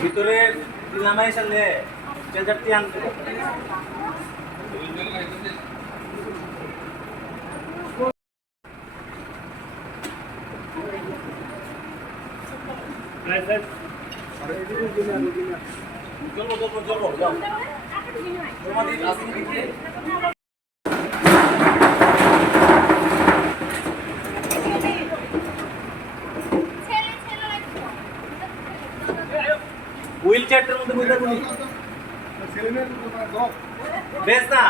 ভিতরে নামাই সালে চেজারটি আনতে হুইল চেয়ারটার মধ্যে বুঝতে পারি বেশ না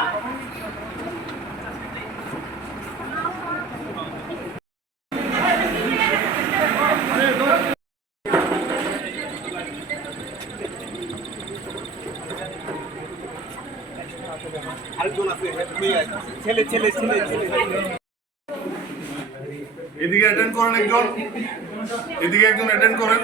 ছেলে ছেলে ছেলে ছেলে এদিকে অ্যাটেন্ড করেন একজন, এদিকে একজন অ্যাটেন্ড করেন।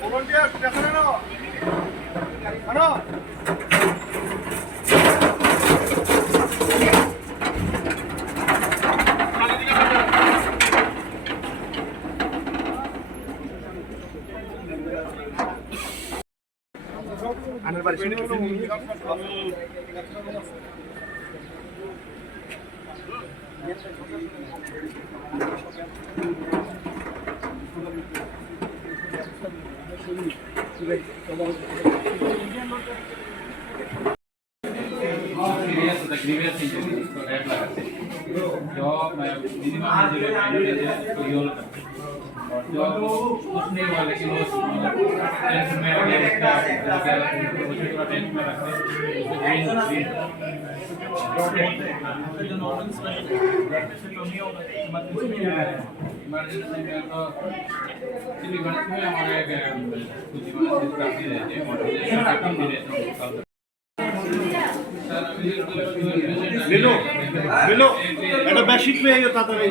volunteer, grievous injury, so that लगाते हैं। जो minimum injury है तो ये वाला करते हैं। और जो कुछ नहीं हुआ लेकिन वो टेंशन में अगर इसका क्या उसे थोड़ा टेंशन में रखते हैं उसको ग्रीन जो नॉर्मल स्पेशल से तो नहीं होगा इमरजेंसी में तो सिटी गणेश में हमारे कुछ इमरजेंसी काफी रहते हैं और कम भी रहते हैं मिलो मिलो এটা বেশিক পেয়ে গেল তাড়াতাড়ি